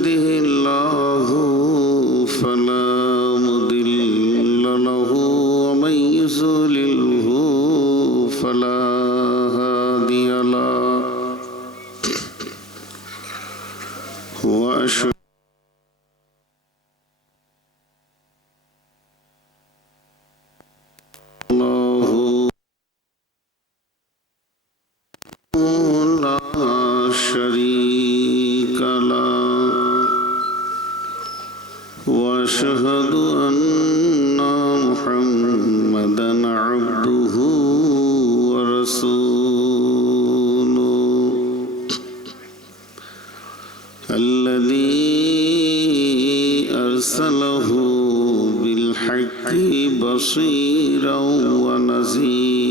يهده واشهد أن محمدا عبده ورسوله. الذي أرسله بالحق بصيرا ونذيرا.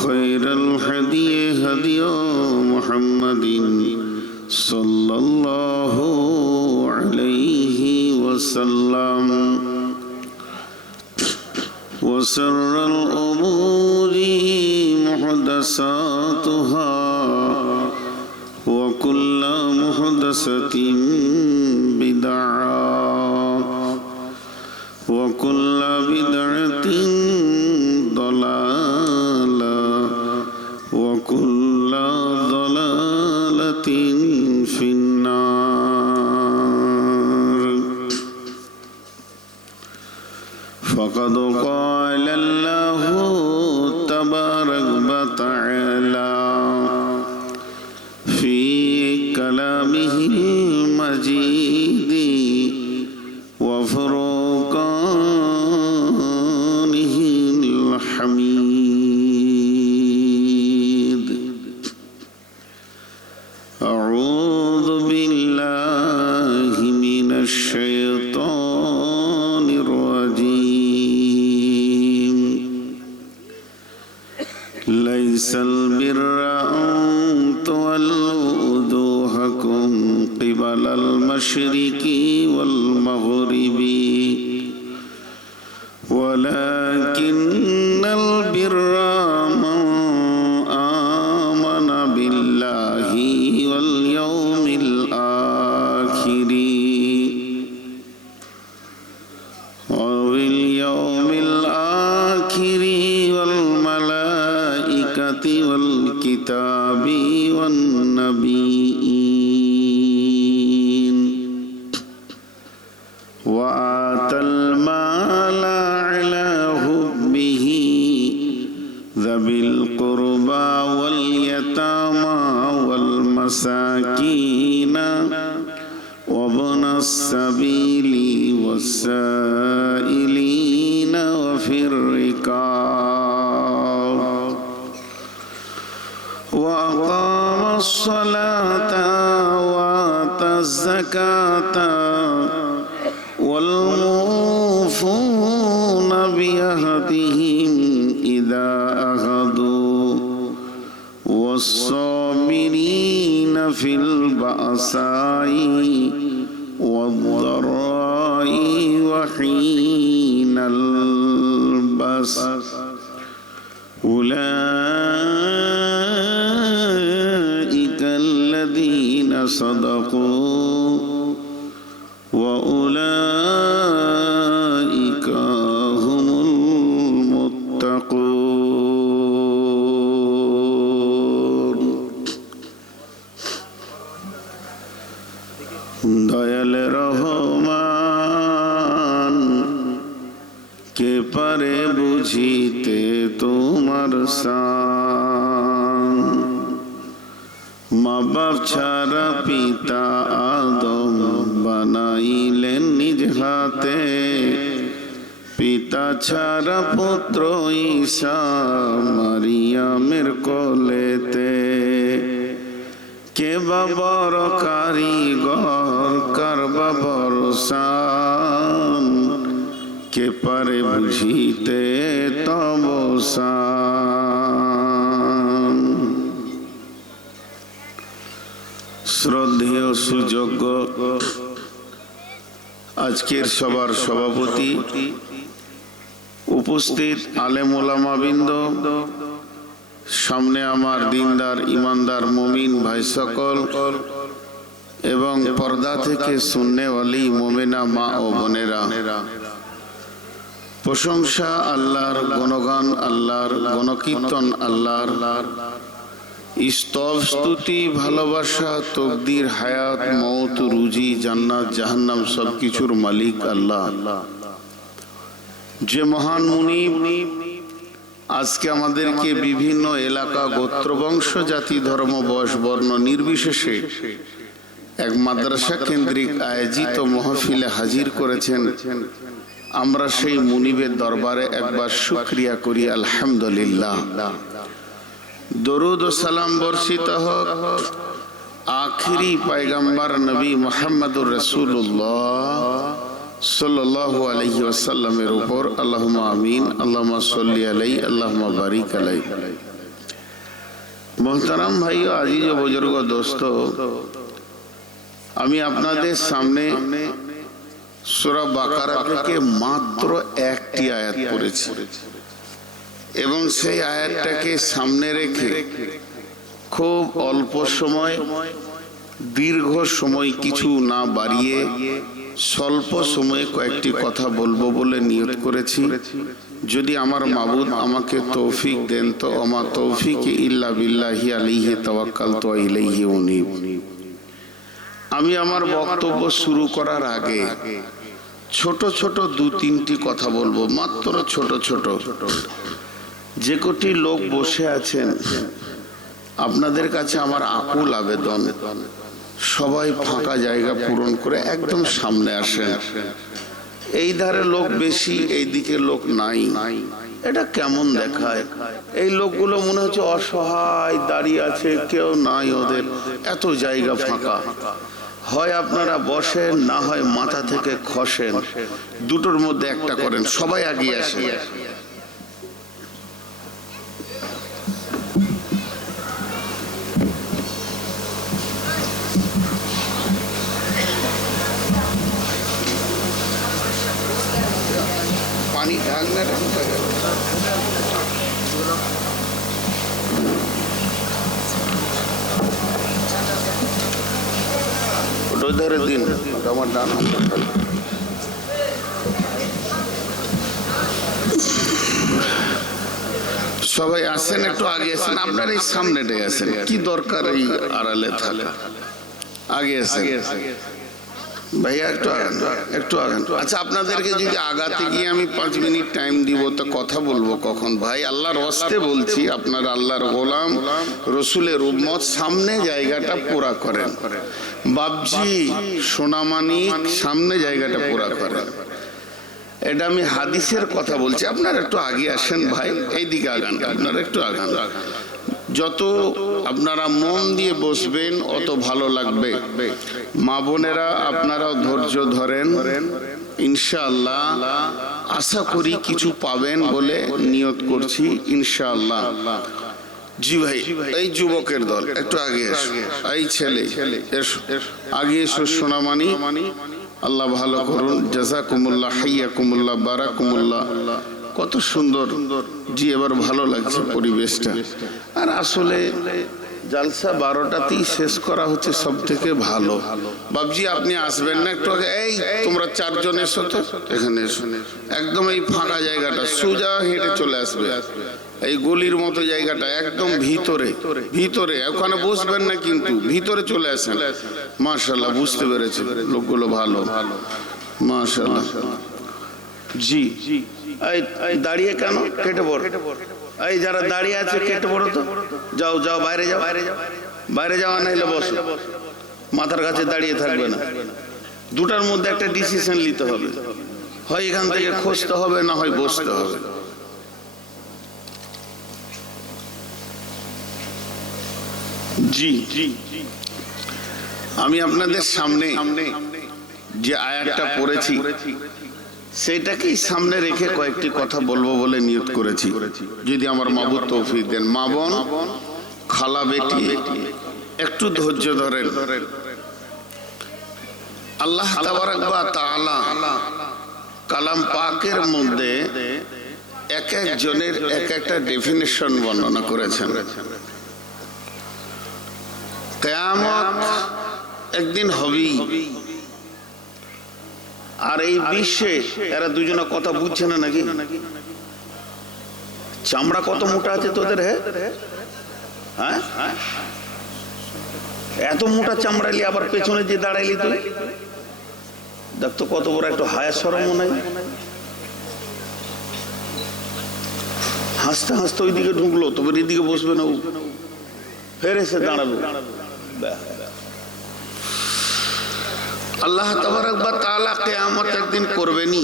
وخير الهدي هدي محمد صلى الله عليه وسلم. وسر الأمور محدثاتها وكل محدثة بدعة وكل بدعة ولكن الزكاة والموفون بعهدهم إذا أخذوا والصابرين في البأساء صدقوا বাপ ছাড়া পিতা আদম বানাইলেন নিজ হাতে। পিতা ছাড়া পুত্র ঈশা মারিয়ামের কোলেতে। কে বাবর কারিগর কারবা বরসান কে পারে বুঝিতে তবসান শ্রদ্ধেয় সুযোগ্য আজকের সবার সভাপতি উপস্থিত আলেম ওলামাবিন্দ, সামনে আমার দিনদার, ইমানদার, মুমিন ভাই সকল এবং পর্দা থেকে শূন্যওয়ালি মোমেনা মা ও বোনেরা। প্রশংসা আল্লাহর, গণগান আল্লাহর, গণকীর্তন আল্লাহর স্তব স্তুতি, ভালোবাসা, তকদির, হায়াত, মৌত, রুজি, জান্নাত, জাহান্নাম, সবকিছুর মালিক আল্লাহ। যে মহান মুনিব আজকে আমাদেরকে বিভিন্ন এলাকা, গোত্রবংশ, জাতি, ধর্ম, বয়স, বর্ণ নির্বিশেষে এক মাদ্রাসা কেন্দ্রিক আয়োজিত মহফিলে হাজির করেছেন। আমরা সেই মুনিবের দরবারে একবার শুক্রিয়া করি, আলহামদুলিল্লাহ। দরুদ ও সালাম বর্ষিত হোক। আখিরি পায়গাম্বার নবী মোহাম্মদুর রসুল্লাহ সাল্লাল্লাহু আলাইহি ওয়াসাল্লামের উপর আল্লাহুম্মা আমিন, আল্লাহুম্মা সাল্লি আলাই আল্লাহুম্মা বারিক আলাই মোহতারাম ভাই ও আজিজ ও বুজুর্গ, দোস্ত, আমি আপনাদের সামনে সূরা বাকারা থেকে মাত্র একটি আয়াত পড়েছি। এবং সেই আয়াতটাকে সামনে রেখে খুব অল্প সময়, দীর্ঘ সময় কিছু না বাড়িয়ে স্বল্প সময়ে কয়েকটি কথা বলব বলে নিয়ত করেছি। যদি আমার মাবুদ আমাকে তৌফিক দেন তো আমার তৌফিক ইল্লা বিল্লাহি আলিহি তাওয়াক্কাল তো ইলাইহি উনিব। আমি আমার বক্তব্য শুরু করার আগে ছোট ছোট দু তিনটি কথা বলব, মাত্র ছোট ছোট। যে কটি লোক বসে আছেন, আপনাদের কাছে আমার আকুল আবেদন, সবাই ফাঁকা জায়গা পূরণ করে একদম সামনে আসেন। এই ধারে লোক বেশি, এই দিকে লোক নাই। এটা কেমন দেখায়? এই লোকগুলো মনে হচ্ছে অসহায়, দাঁড়িয়ে আছে, কেউ নাই ওদের। এত জায়গা ফাঁকা। হয় আপনারা বসেন, না হয় মাথা থেকে খসেন। দুটোর মধ্যে একটা করেন, সবাই আগিয়ে আসেন। ওটা ওই ধারে দিন ওটা আমার ডান হাতে। সবাই আসেন একটু আগে আসেন আপনার এই সামনেটাই আসেন কি দরকার এই আড়ালে থাকা আগে আসেন ভাইয়া, একটু আগান একটু আগান। আচ্ছা আপনাদেরকে যদি আগাতে গিয়ে আমি পাঁচ মিনিট টাইম দিব, তো কথা বলব কখন? ভাই, আল্লাহর হস্তে বলছি, আপনার আল্লাহর গোলাম, রসুলের উম্মত সামনে জায়গাটা পুরা করেন। বাবজি সোনামানি সামনে জায়গাটা পুরা করেন। এটা আমি হাদিসের কথা বলছি। আপনারা একটু আগে আসেন, ভাই। এইদিকে আগান, আপনারা একটু আগান। যত আপনারা মন দিয়ে বসবেন, অত ভালো লাগবে। মা বোনেরা, আপনারাও ধৈর্য ধরেন। ইনশাআল্লাহ, আশা করি কিছু পাবেন বলে নিয়ত করছি, ইনশাআল্লাহ। জি ভাই, এই যুবকের দল, একটু আগে এসো। এই ছেলে আগে এসো সোনামানি আল্লাহ ভালো করুন। জাজাকুমুল্লাহ, হাইয়াকুমুল্লাহ, বারাকুমুল্লাহ। কত সুন্দর। জি, এবার ভালো লাগছে পরিবেশটা। আর আসলে জালসা বারোটাতেই শেষ করা হচ্ছে সব থেকে ভালো। বাবজি আপনি আসবেন না একটু এই, তোমরা চারজন এসো তো। এখানে এসো। একদম এই ফাঁকা জায়গাটা। সোজা হেঁটে চলে আসবে। এই গলির মতো জায়গাটা, একদম ভিতরে। ভিতরে, ওখানে বসবেন না কিন্তু, ভিতরে চলে আসেন। মার্শাল্লাহ বুঝতে পেরেছি। লোকগুলো ভালো। মার্শাল্লাহ জি। দাঁড়িয়ে কেন? কেটে পড়। এই যারা দাঁড়িয়ে আছে, কেটে পড়ো তো। যাও যাও, বাইরে যাও। বাইরে যাও বাইরে যাওয়া নাইলে বসো। মাথার কাছে দাঁড়িয়ে থাকবে না। দুটার মধ্যে একটা ডিসিশন নিতে হবে। হয় এখান থেকে খসতে হবে, না হয় বসতে হবে। জি জি। আমি আপনাদের সামনে যে আয়াতটা পড়েছি সেইটাকেই সামনে রেখে কয়েকটি কথা বলব বলে নিয়ত করেছি। যদি আমার মাবুদ তৌফিক দেন। মা বোন, খালা বেটি, একটু ধৈর্য ধরেন। আল্লাহ কালাম পাকের মধ্যে এক একজনের এক একটা ডেফিনেশন বর্ণনা করেছেন। কেয়ামত একদিন হবেই। আর এই বিশ্বে এরা দুজনে কথা বুঝছে না নাকি? চামড়া কত মোটা আছে তোদের হ্যাঁ? হ্যাঁ? এত মোটা চামড়ালি আবার পেছনে যে দাঁড়াইলি তুই? দেখ তো কত বড় একটু হায়া সরম মনে হয়। হাসতে হাসতে ওইদিকে ঢুকলো তবে এদিকে বসবে না ও। ফের এসে দাঁড়াল। আল্লাহ তাআলা কিয়ামত একদিন করবেনই।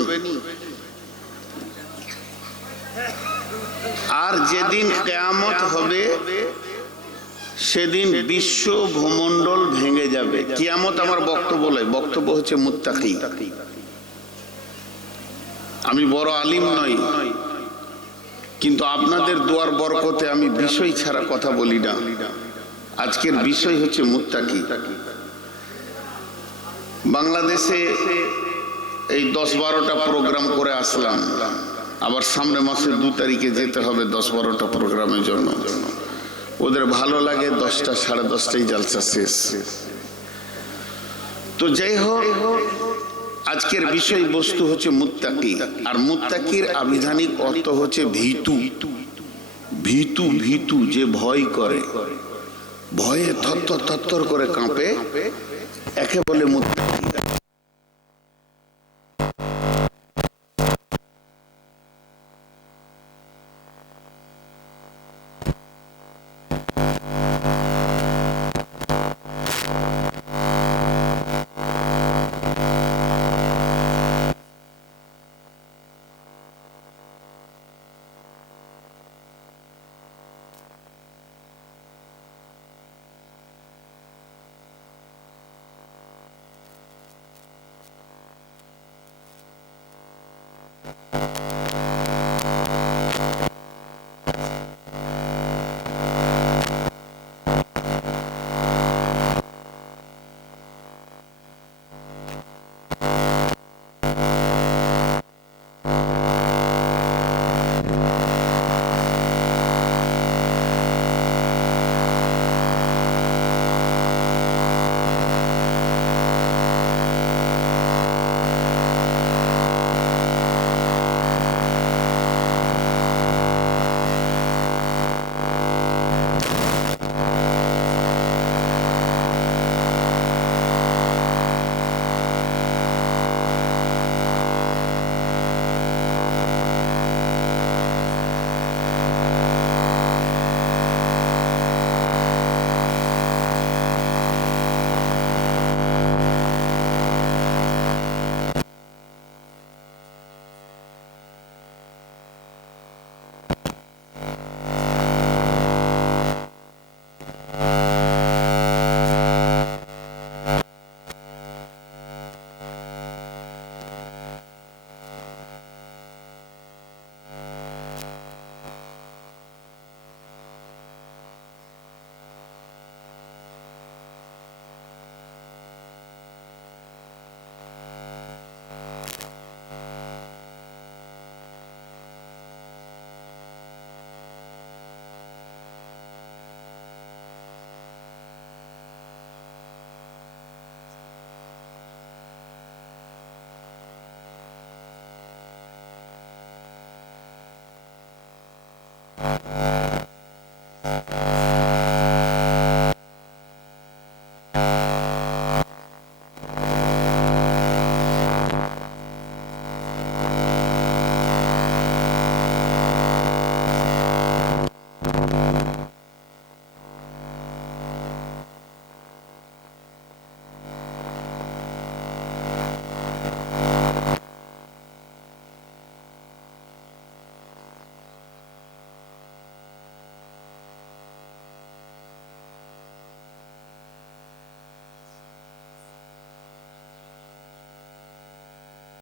আর যেদিন কেয়ামত হবে, সেদিন বিশ্ব ভূমণ্ডল ভেঙে যাবে। কিয়ামত আমার বক্তব্য নয়, বক্তব্য হচ্ছে মুত্তাকি। আমি বড় আলিম নই, কিন্তু আপনাদের দোয়ার বরকতে আমি বিষয় ছাড়া কথা বলি না। আজকের বিষয় হচ্ছে মুত্তাকি। বাংলাদেশে এই দশ বারোটা প্রোগ্রাম করে আসলাম। আবার সামনে মাসের দু তারিখে যেতে হবে দশ বারোটা প্রোগ্রামের জন্য। ওদের ভালো লাগে দশটা, সাড়ে দশটাই জালসা শেষ। তো যাই হোক, আজকের বিষয়বস্তু হচ্ছে মুত্তাকি। আর মুত্তাকির আবিধানিক অর্থ হচ্ছে ভীতু। ভীতু ভীতু যে ভয় করে। ভয়ে থরথর থরথর করে কাঁপে। একে বলে মুত্তাকি। Uh...